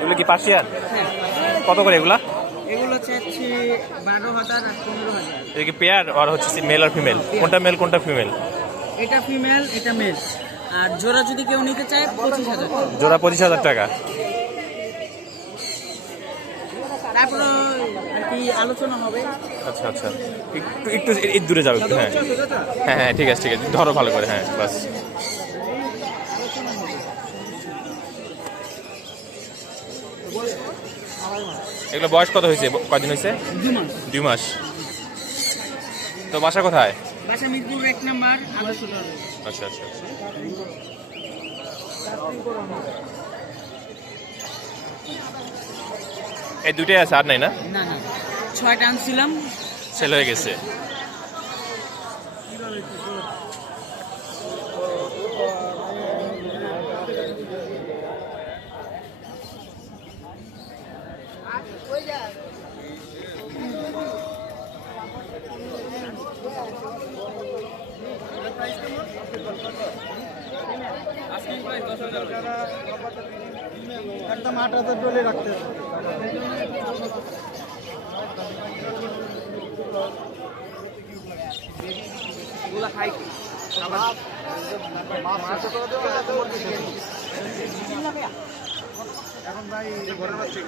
এগুলো কি পার্সিয়ান? কত করে এগুলা? এগুলো চাচ্ছি 12,000 আর 15,000। এটা কি পেয়ার আর হচ্ছে মেল আর ফিমেল? কোনটা মেল কোনটা ফিমেল? এটা ফিমেল, এটা মেল। আর জোড়া যদি কেউ নিতে চায় 25,000। জোড়া 25,000 টাকা। তারপরে আর কি আলোচনা হবে। আচ্ছা আচ্ছা, একটু একটু এই দূরে যাও একটু। হ্যাঁ হ্যাঁ হ্যাঁ, ঠিক আছে ঠিক আছে, ধরো ভালো করে। হ্যাঁ বাস। এগুলো বয়স কত হয়েছে, কদিন হয়েছে? 2 মাস। 2 মাস। তো বাসা কোথায়? বাসা মিরপুর 1 নাম্বার আদর্শ রোড। আচ্ছা আচ্ছা আচ্ছা। এই দুটোই আছে, আর নাই না? না না, 6টা আনছিলাম, সেল হয়ে গেছে। একদম 8,000 ডলে রাখতে। এগুলা খাই এখন ভাই ঘরের বাচ্চা